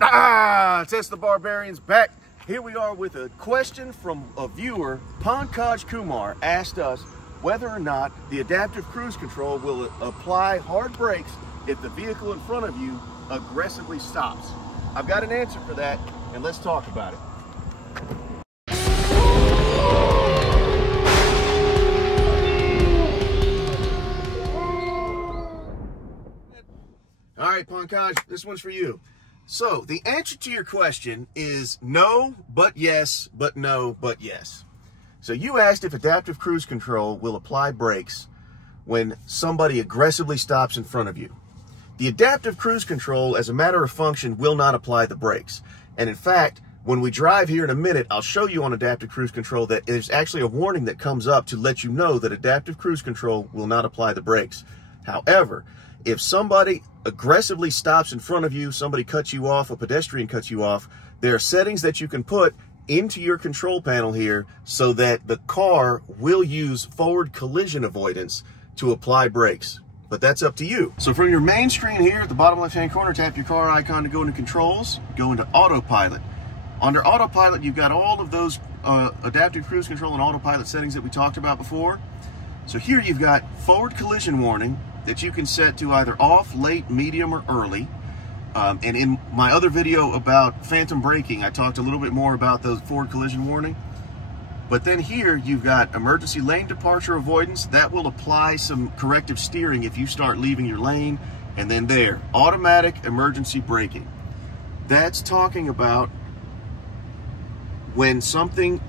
It's the Barbarians back. Here we are with a question from a viewer. Pankaj Kumar asked us whether or not the adaptive cruise control will apply hard brakes if the vehicle in front of you aggressively stops. I've got an answer for that, and let's talk about it. All right, Pankaj, this one's for you. So the answer to your question is no, but yes, but no, but yes. So you asked if adaptive cruise control will apply brakes when somebody aggressively stops in front of you. The adaptive cruise control, as a matter of function, will not apply the brakes. And in fact, when we drive here in a minute, I'll show you on adaptive cruise control that there's actually a warning that comes up to let you know that adaptive cruise control will not apply the brakes. However, if somebody aggressively stops in front of you, somebody cuts you off, a pedestrian cuts you off, there are settings that you can put into your control panel here so that the car will use forward collision avoidance to apply brakes. But that's up to you. So from your main screen here at the bottom left-hand corner, tap your car icon to go into controls, go into Autopilot. Under Autopilot, you've got all of those adaptive cruise control and autopilot settings that we talked about before. So here you've got forward collision warning that you can set to either off, late, medium, or early. And in my other video about phantom braking, I talked a little bit more about those forward collision warning. But then here you've got emergency lane departure avoidance. That will apply some corrective steering if you start leaving your lane. And then there, automatic emergency braking. That's talking about when something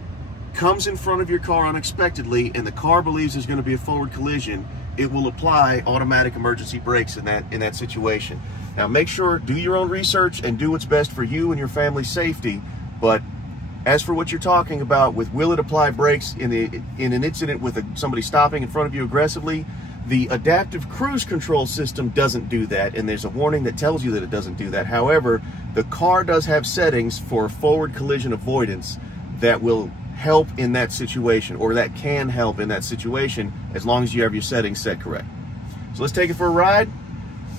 comes in front of your car unexpectedly and the car believes there's going to be a forward collision, it will apply automatic emergency brakes in that situation. Now make sure, do your own research and do what's best for you and your family's safety. But as for what you're talking about with will it apply brakes in an incident with somebody stopping in front of you aggressively, the adaptive cruise control system doesn't do that, and there's a warning that tells you that it doesn't do that. However, the car does have settings for forward collision avoidance that will help in that situation, or that can help in that situation, as long as you have your settings set correct. So let's take it for a ride,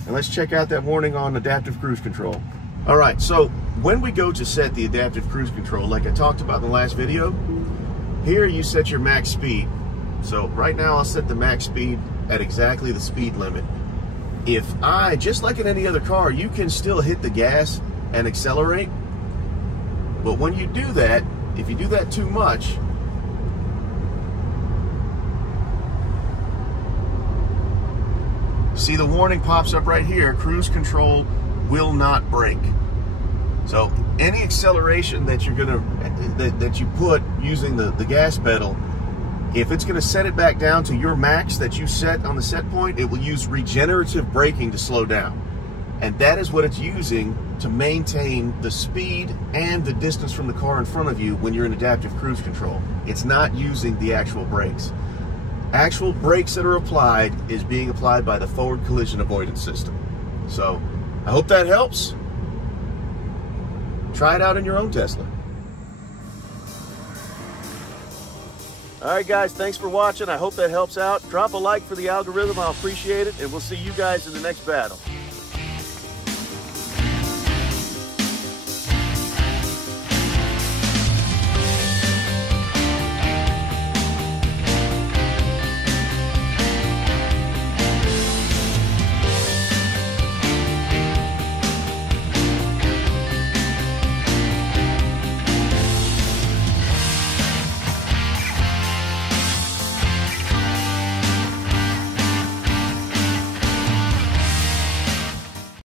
and let's check out that warning on adaptive cruise control. All right, so when we go to set the adaptive cruise control, like I talked about in the last video, here you set your max speed. So right now I'll set the max speed at exactly the speed limit. If just like in any other car, you can still hit the gas and accelerate, but when you do that, if you do that too much, see the warning pops up right here, cruise control will not brake. So any acceleration that you're that you put using the gas pedal, if it's gonna set it back down to your max that you set on the set point, it will use regenerative braking to slow down. And that is what it's using to maintain the speed and the distance from the car in front of you when you're in adaptive cruise control. It's not using the actual brakes. Actual brakes that are applied is being applied by the forward collision avoidance system. So I hope that helps. Try it out in your own Tesla. All right, guys, thanks for watching. I hope that helps out. Drop a like for the algorithm. I'll appreciate it, and we'll see you guys in the next battle.